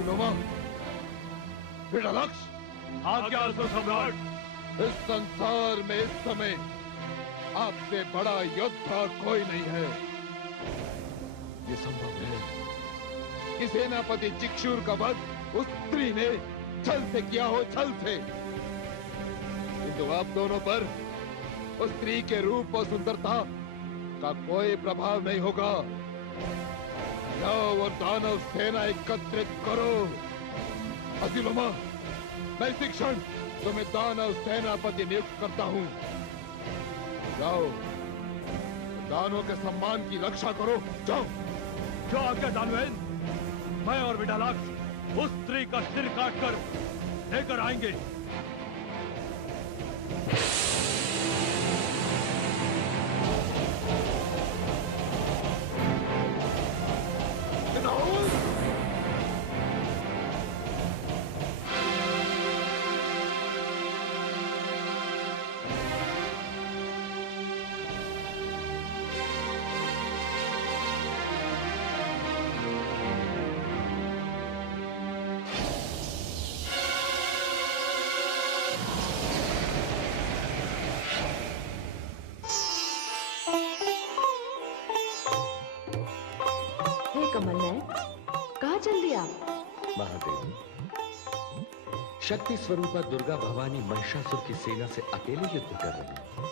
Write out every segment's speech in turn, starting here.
असिलोमा, बेटा लक्ष्य। आज्ञा असुर सम्राट। इस संसार में इस समय आपसे बड़ा योद्धा कोई नहीं है। ये संभव है कि सेनापति चिक्षुर का वध उस स्त्री ने छल से किया हो, छल से। किंतु आप दोनों पर उस स्त्री के रूप और सुंदरता का कोई प्रभाव नहीं होगा। जाओ और दानव सेना एकत्रित करो। असिलोमा, मैं इसी क्षण तुम्हें दानव सेनापति नियुक्त करता हूं। जाओ, दानवों के सम्मान की रक्षा करो, जाओ। जो आज्ञा दानवेन, मैं और विडालाक्ष उस स्त्री का सिर काटकर लेकर आएंगे। महादेवी, शक्ति स्वरूपा दुर्गा भवानी महिषासुर की सेना से अकेले युद्ध कर रही है।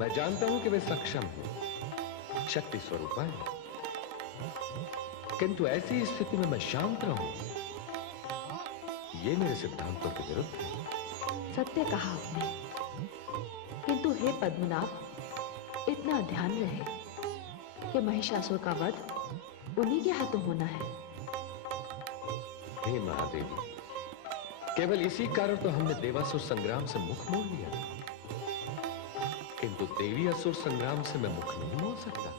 मैं जानता हूं कि वे सक्षम हैं, शक्ति स्वरूपा है, किंतु ऐसी स्थिति में मैं शांत रहूं, ये मेरे सिद्धांतों के विरुद्ध है। सत्य कहा आपने, किंतु हे पद्मनाभ, इतना ध्यान रहे कि महिषासुर का वध उन्हीं के हाथों होना है। हे महादेवी, केवल इसी कारण तो हमने देवासुर संग्राम से मुख मोड़ लिया, किंतु देवी असुर संग्राम से मैं मुख नहीं मोड़ सकता।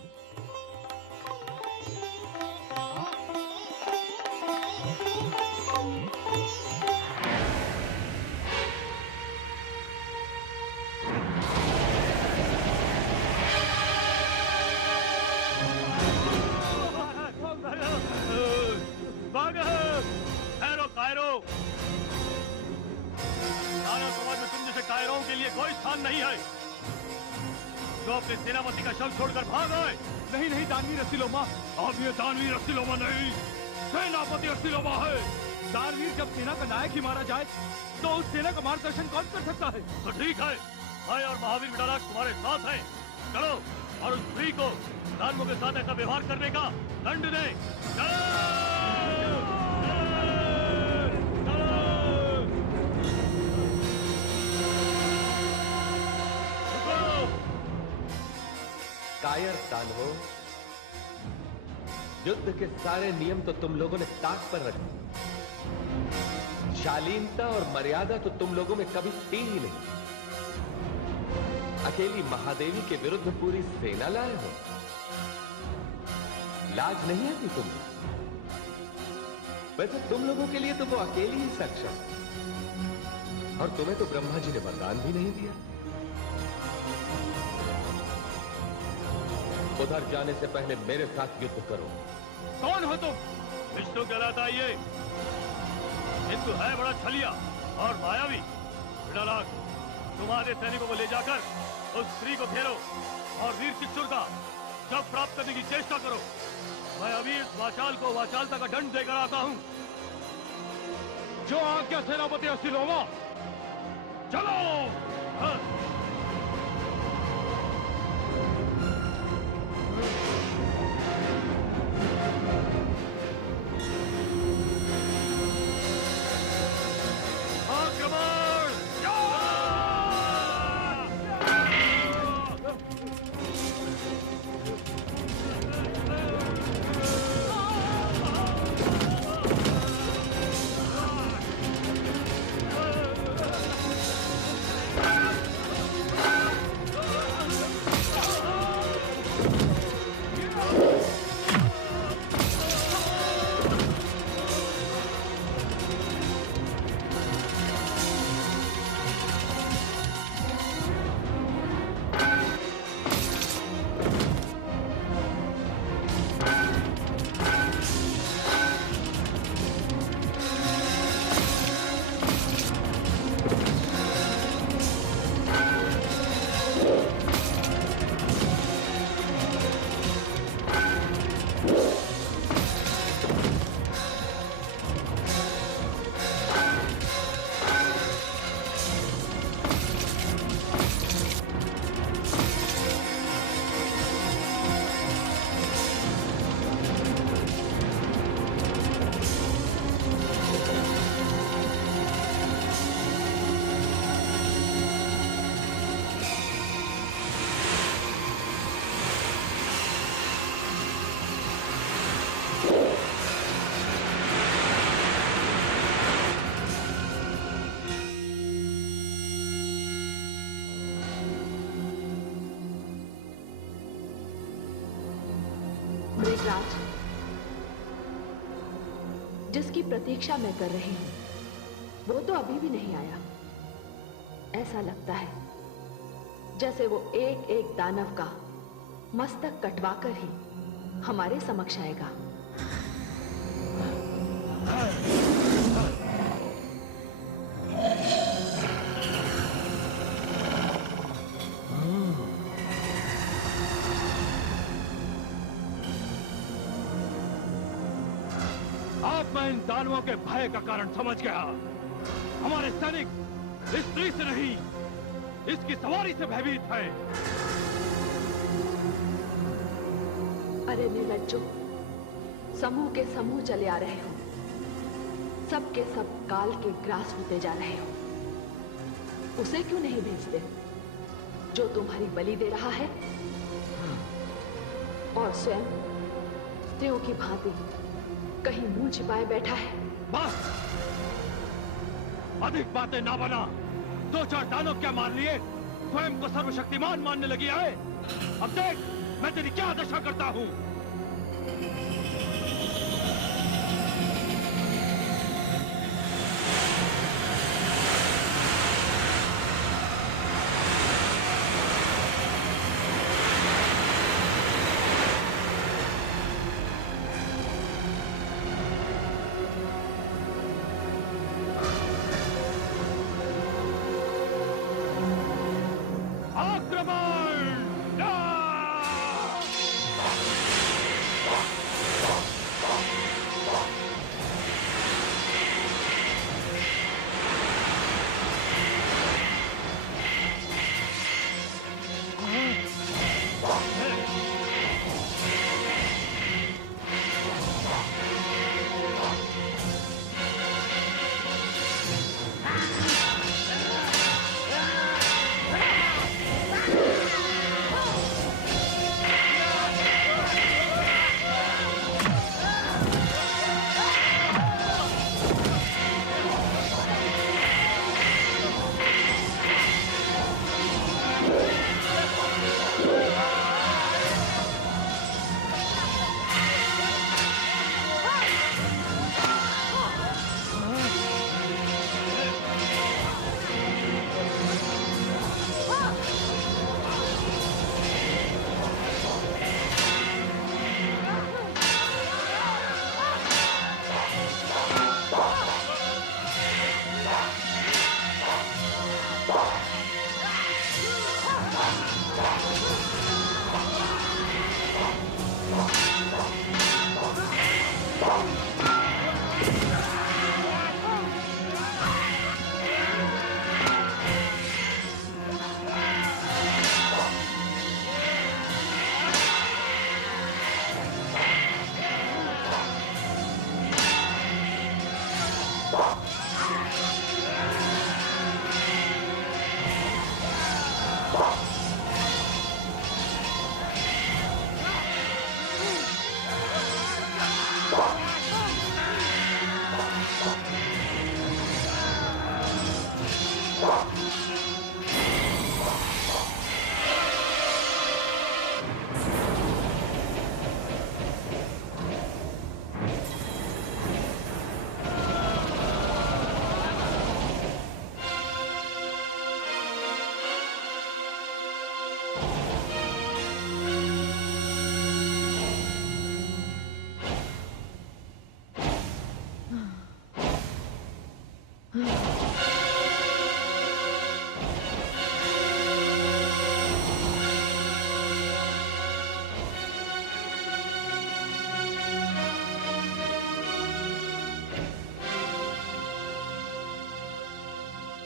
अपने सेनापति का शव छोड़कर भाग आए। नहीं नहीं दानवीर असिलोमा, अब ये दानवीर असिलोमा नहीं, सेनापति असिलोमा है। दानवीर जब सेना का नायक ही मारा जाए तो उस सेना का मार्गदर्शन कौन कर सकता है? तो ठीक है, मैं और महावीर विडालाक्ष तुम्हारे साथ हैं। चलो और उस स्त्री को दानवों के साथ ऐसा व्यवहार करने का दंड दे। कायर दानवों, युद्ध के सारे नियम तो तुम लोगों ने ताक पर रखे, शालीनता और मर्यादा तो तुम लोगों में कभी थी ही नहीं। अकेली महादेवी के विरुद्ध पूरी सेना लाए हो, लाज नहीं आती तुम्हें? वैसे तुम लोगों के लिए तो वो अकेली ही सक्षम, और तुम्हें तो ब्रह्मा जी ने वरदान भी नहीं दिया। उधर जाने से पहले मेरे साथ युद्ध करो। कौन हो तुम? विष्णु कहलाता है ये, किंतु है बड़ा छलिया और मायावी। विडालाक्ष, तुम्हारे सैनिकों को ले जाकर उस स्त्री को घेरो और वीर चिक्षुर का शव प्राप्त करने की चेष्टा करो। मैं अभी इस वाचाल को वाचालता का दंड देकर आता हूं। जो आज्ञा सेनापति असिलोमा। चलो। हाँ। राज, जिसकी प्रतीक्षा मैं कर रही हूं, वो तो अभी भी नहीं आया। ऐसा लगता है जैसे वो एक एक दानव का मस्तक कटवाकर ही हमारे समक्ष आएगा। अब मैं इन दानवों के भय का कारण समझ गया। हमारे सैनिक इस स्त्री से नहीं, इसकी सवारी से भयभीत है। अरे निर्लज्जो, समूह के समूह चले आ रहे हो, सबके सब काल के ग्रास होते जा रहे हो। उसे क्यों नहीं भेजते जो तुम्हारी बलि दे रहा है और स्वयं स्त्रियों की भांति कहीं मुंह छिपाए बैठा है? बस, अधिक बातें ना बना। 2-4 दानव क्या मार लिए, स्वयं को सर्वशक्तिमान मानने लगी है। अब देख मैं तेरी क्या दशा करता हूं।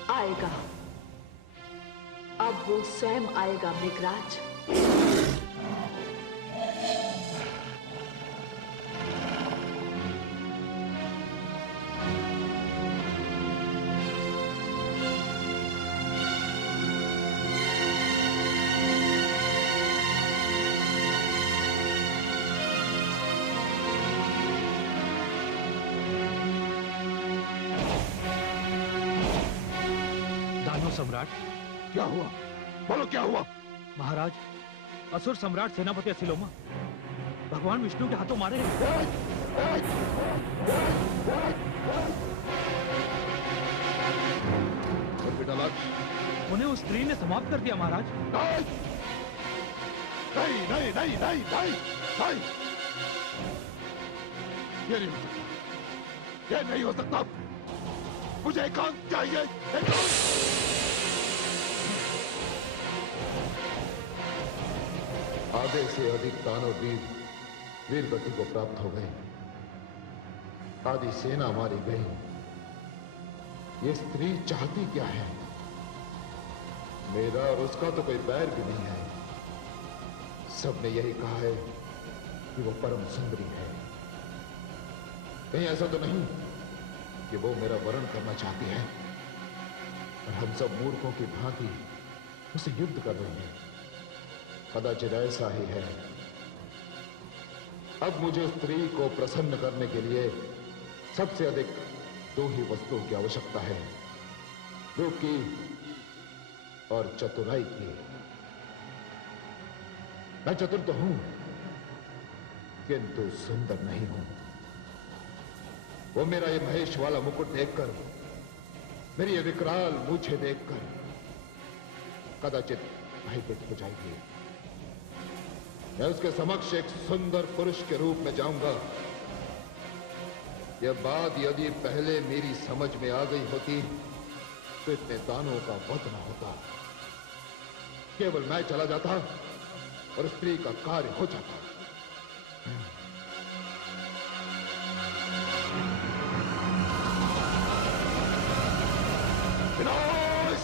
आएगा, अब वो स्वयं आएगा मृगराज। सम्राट, क्या हुआ? बोलो क्या हुआ? महाराज, असुर सम्राट सेनापति असिलोमा भगवान विष्णु के हाथों मारे। उन्हें उस स्त्री ने समाप्त कर दिया महाराज। नहीं नहीं नहीं नहीं नहीं नहीं, ये नहीं हो सकता, ये नहीं हो सकता। मुझे एकांत चाहिए, एकांत। आधे से अधिक दानववीर वीर गति को प्राप्त हो गए, आधी सेना मारी गई। ये स्त्री चाहती क्या है? मेरा और उसका तो कोई बैर भी नहीं है। सबने यही कहा है कि वो परम सुंदरी है। कहीं ऐसा तो नहीं कि वो मेरा वरण करना चाहती है और हम सब मूर्खों की भांति उसे युद्ध कर रहे हैं? कदाचित ऐसा ही है। अब मुझे स्त्री को प्रसन्न करने के लिए सबसे अधिक दो ही वस्तुओं की आवश्यकता है, रूप की और चतुराई की। मैं चतुर तो हूं, किंतु सुंदर नहीं हूं। वो मेरा ये महेश वाला मुकुट देखकर, मेरी ये विकराल मूछें देखकर कदाचित भयभीत हो जाएगी। मैं उसके समक्ष एक सुंदर पुरुष के रूप में जाऊंगा। यह बात यदि पहले मेरी समझ में आ गई होती तो इतने दानों का वध न होता। केवल मैं चला जाता और स्त्री का कार्य हो जाता। विनाश!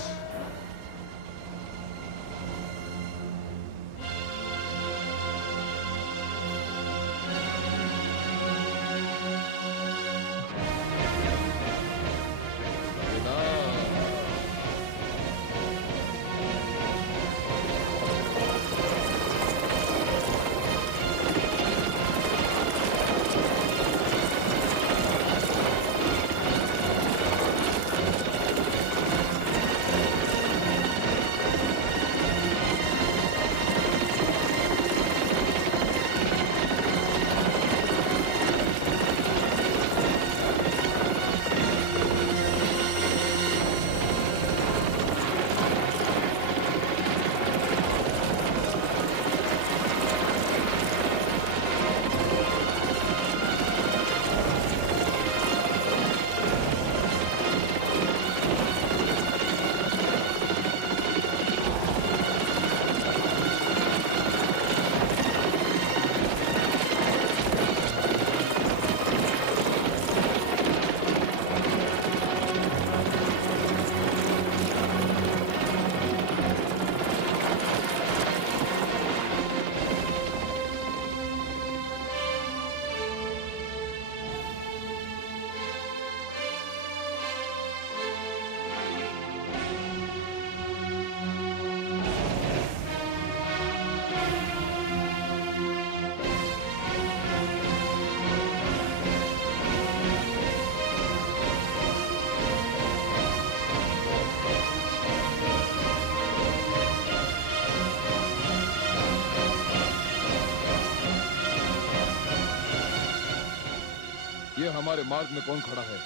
ये हमारे मार्ग में कौन खड़ा है?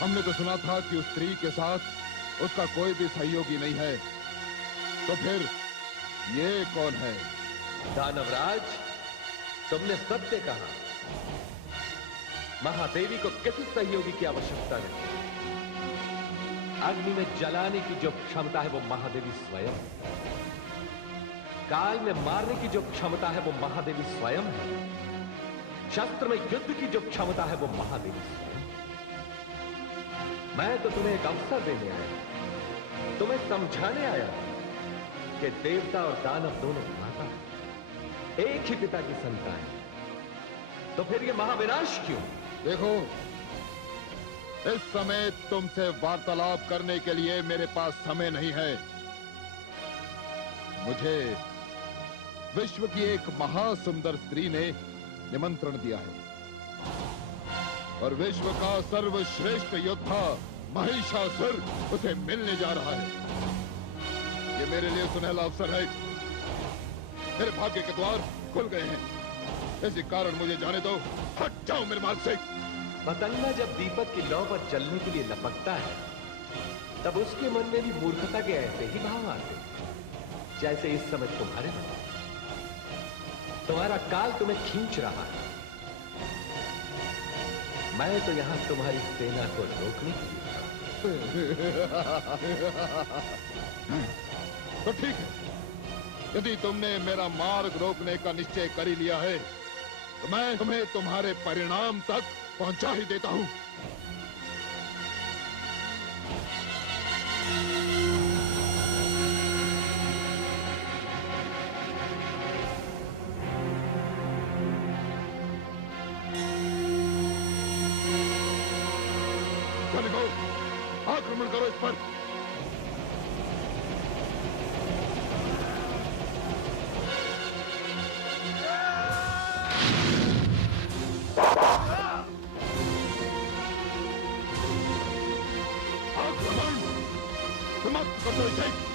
हमने तो सुना था कि उस स्त्री के साथ उसका कोई भी सहयोगी नहीं है, तो फिर ये कौन है? दानवराज, तुमने सत्य कहा। महादेवी को किसी सहयोगी की आवश्यकता नहीं। अग्नि में जलाने की जो क्षमता है वो महादेवी स्वयं, काल में मारने की जो क्षमता है वो महादेवी स्वयं है, शस्त्र में युद्ध की जो क्षमता है वो महादेवी स्वयं। मैं तो तुम्हें एक अवसर देने आया, तुम्हें समझाने आया कि देवता और दानव दोनों माता हैं, एक ही पिता की संतान है, तो फिर ये महाविनाश क्यों? देखो, इस समय तुमसे वार्तालाप करने के लिए मेरे पास समय नहीं है। मुझे विश्व की एक महासुंदर स्त्री ने निमंत्रण दिया है और विश्व का सर्वश्रेष्ठ योद्धा महिषासुर उसे मिलने जा रहा है। ये मेरे लिए सुनहला अवसर है। मेरे भाग्य के द्वार खुल गए हैं। इसी कारण मुझे जाने दो। हट जाओ मेरे मार्ग से। पतंगा जब दीपक की लौ पर जलने के लिए लपकता है, तब उसके मन में भी मूर्खता के ऐसे ही भाव आते हैं, जैसे इस समय तुम्हारे मन में। तुम्हारा काल तुम्हें खींच रहा है। मैं तो यहां तुम्हारी सेना को रोकने के लिए। तो ठीक है, यदि तुमने मेरा मार्ग रोकने का निश्चय कर ही लिया है, तो मैं तुम्हें तुम्हारे परिणाम तक पहुंचा ही देता हूं। सैनिकों, आक्रमण करो इस पर। आक्रमण! समाप्त कर दो इसे।